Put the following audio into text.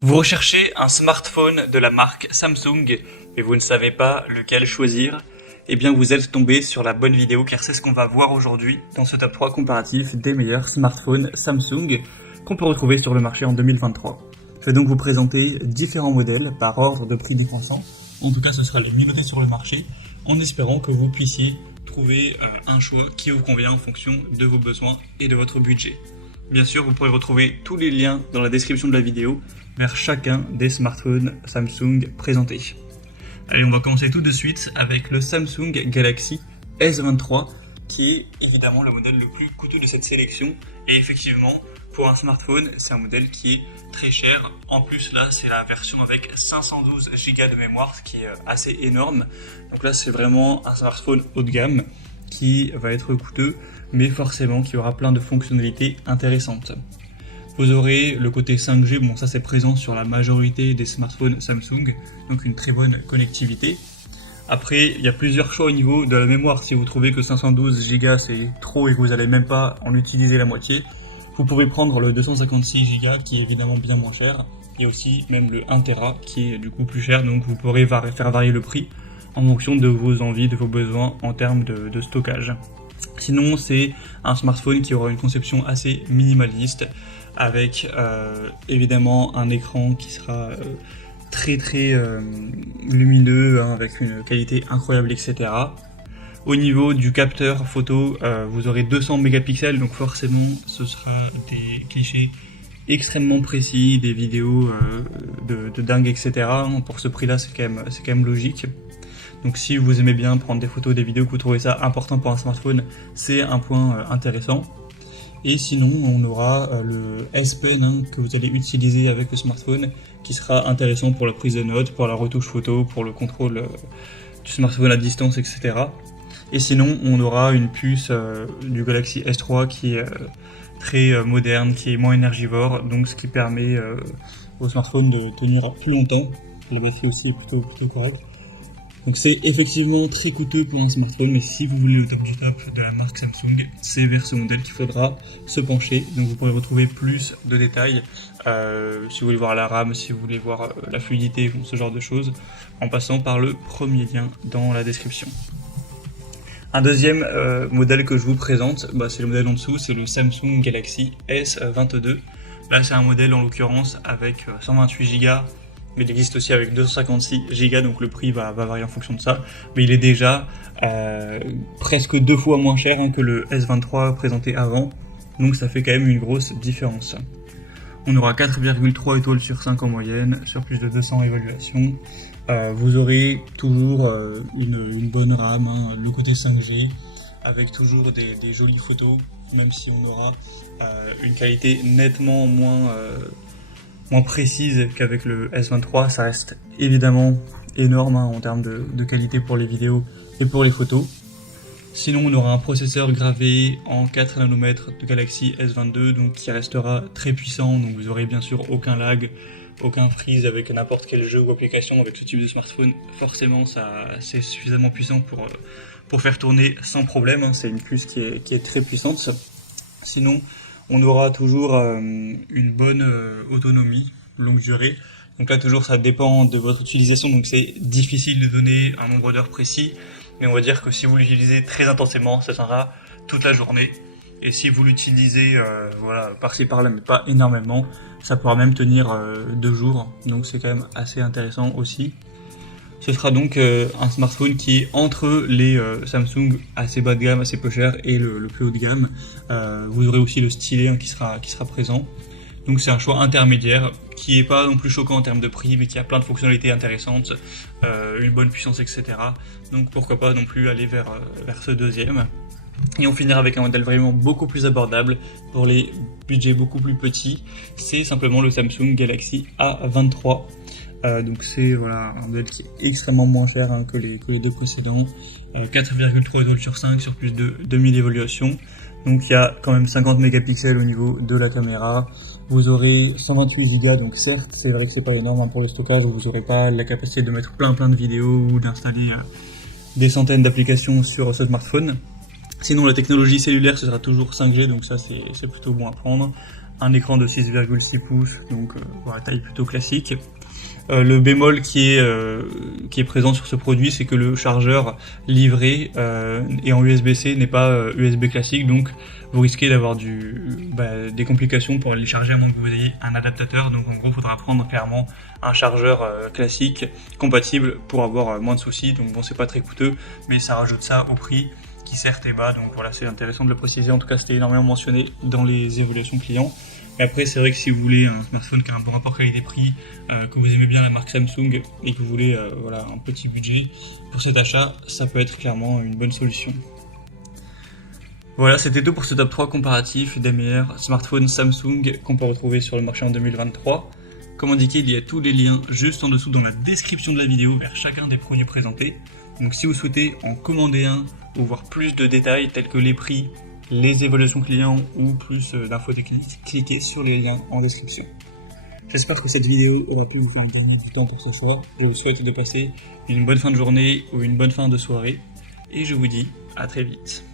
Vous recherchez un smartphone de la marque Samsung et vous ne savez pas lequel choisir? Eh bien vous êtes tombé sur la bonne vidéo car c'est ce qu'on va voir aujourd'hui dans ce top 3 comparatif des meilleurs smartphones Samsung qu'on peut retrouver sur le marché en 2023. Je vais donc vous présenter différents modèles par ordre de prix décroissant. En tout cas ce sera les mieux notés sur le marché en espérant que vous puissiez trouver un choix qui vous convient en fonction de vos besoins et de votre budget. Bien sûr, vous pourrez retrouver tous les liens dans la description de la vidéo vers chacun des smartphones Samsung présentés. Allez, on va commencer tout de suite avec le Samsung Galaxy S23 qui est évidemment le modèle le plus coûteux de cette sélection. Et effectivement, pour un smartphone, c'est un modèle qui est très cher. En plus, là, c'est la version avec 512 Go de mémoire, ce qui est assez énorme. Donc là, c'est vraiment un smartphone haut de gamme qui va être coûteux, mais forcément qui aura plein de fonctionnalités intéressantes. Vous aurez le côté 5G, bon ça c'est présent sur la majorité des smartphones Samsung, donc une très bonne connectivité. Après, il y a plusieurs choix au niveau de la mémoire. Si vous trouvez que 512 Go c'est trop et que vous n'allez même pas en utiliser la moitié, vous pouvez prendre le 256 Go qui est évidemment bien moins cher, et aussi même le 1 Tera qui est du coup plus cher, donc vous pourrez faire varier le prix en fonction de vos envies, de vos besoins en termes de stockage. Sinon, c'est un smartphone qui aura une conception assez minimaliste, avec évidemment un écran qui sera très lumineux, avec une qualité incroyable, etc. Au niveau du capteur photo, vous aurez 200 mégapixels, donc forcément ce sera des clichés extrêmement précis, des vidéos de dingue, etc. Pour ce prix-là, c'est quand même logique. Donc si vous aimez bien prendre des photos, des vidéos, que vous trouvez ça important pour un smartphone, c'est un point intéressant. Et sinon, on aura le S Pen que vous allez utiliser avec le smartphone, qui sera intéressant pour la prise de notes, pour la retouche photo, pour le contrôle du smartphone à distance, etc. Et sinon, on aura une puce du Galaxy S3 qui est très moderne, qui est moins énergivore, donc ce qui permet au smartphone de tenir plus longtemps. La batterie aussi est plutôt correcte. Donc c'est effectivement très coûteux pour un smartphone, mais si vous voulez le top du top de la marque Samsung, c'est vers ce modèle qu'il faudra se pencher. Donc vous pourrez retrouver plus de détails, si vous voulez voir la RAM, si vous voulez voir la fluidité, ce genre de choses, en passant par le premier lien dans la description. Un deuxième modèle que je vous présente, c'est le modèle en dessous, c'est le Samsung Galaxy S22. Là c'est un modèle en l'occurrence avec 128 Go, mais il existe aussi avec 256 Go, donc le prix va varier en fonction de ça. Mais il est déjà presque 2 fois moins cher que le S23 présenté avant, donc ça fait quand même une grosse différence. On aura 4,3 étoiles sur 5 en moyenne, sur plus de 200 évaluations. Vous aurez toujours une bonne RAM, le côté 5G, avec toujours des jolies photos, même si on aura une qualité nettement moins précise qu'avec le S23, ça reste évidemment énorme en termes de qualité pour les vidéos et pour les photos. Sinon, on aura un processeur gravé en 4 nanomètres de Galaxy S22, donc qui restera très puissant, donc vous aurez bien sûr aucun lag, aucun freeze avec n'importe quel jeu ou application avec ce type de smartphone. Forcément, c'est suffisamment puissant pour faire tourner sans problème, c'est une puce qui est très puissante. Sinon, on aura toujours une bonne autonomie, longue durée. Donc là, toujours, ça dépend de votre utilisation, donc c'est difficile de donner un nombre d'heures précis. Mais on va dire que si vous l'utilisez très intensément, ça tiendra toute la journée. Et si vous l'utilisez par-ci par-là, mais pas énormément, ça pourra même tenir 2 jours. Donc c'est quand même assez intéressant aussi. Ce sera donc un smartphone qui est entre les Samsung assez bas de gamme, assez peu cher, et le plus haut de gamme. Vous aurez aussi le stylet qui sera présent. Donc c'est un choix intermédiaire qui est pas non plus choquant en termes de prix, mais qui a plein de fonctionnalités intéressantes, une bonne puissance, etc. Donc pourquoi pas non plus aller vers ce deuxième. Et on finira avec un modèle vraiment beaucoup plus abordable pour les budgets beaucoup plus petits. C'est simplement le Samsung Galaxy A23. Donc c'est un modèle qui est extrêmement moins cher que les deux précédents. 4,3 étoiles sur 5 sur plus de 2000 évaluations. Donc il y a quand même 50 mégapixels au niveau de la caméra. Vous aurez 128 Go, donc certes c'est vrai que c'est pas énorme pour le stockage, vous n'aurez pas la capacité de mettre plein de vidéos ou d'installer des centaines d'applications sur ce smartphone. Sinon la technologie cellulaire ce sera toujours 5G, donc ça c'est plutôt bon à prendre. un écran de 6,6 pouces, donc voilà, taille plutôt classique. Le bémol qui est présent sur ce produit, c'est que le chargeur livré est en USB-C, n'est pas USB classique, donc vous risquez d'avoir des complications pour aller le charger à moins que vous ayez un adaptateur. Donc en gros, il faudra prendre clairement un chargeur classique compatible pour avoir moins de soucis. Donc bon, c'est pas très coûteux, mais ça rajoute ça au prix qui certes est bas. Donc voilà, c'est intéressant de le préciser. En tout cas, c'était énormément mentionné dans les évaluations clients. Et après, c'est vrai que si vous voulez un smartphone qui a un bon rapport qualité-prix, que vous aimez bien la marque Samsung et que vous voulez un petit budget pour cet achat, ça peut être clairement une bonne solution. Voilà, c'était tout pour ce top 3 comparatif des meilleurs smartphones Samsung qu'on peut retrouver sur le marché en 2023. Comme indiqué, il y a tous les liens juste en dessous dans la description de la vidéo vers chacun des produits présentés. Donc si vous souhaitez en commander un ou voir plus de détails tels que les prix, les évaluations clients ou plus d'infos techniques, cliquez sur les liens en description. J'espère que cette vidéo aura pu vous faire gagner du temps pour ce soir. Je vous souhaite de passer une bonne fin de journée ou une bonne fin de soirée. Et je vous dis à très vite.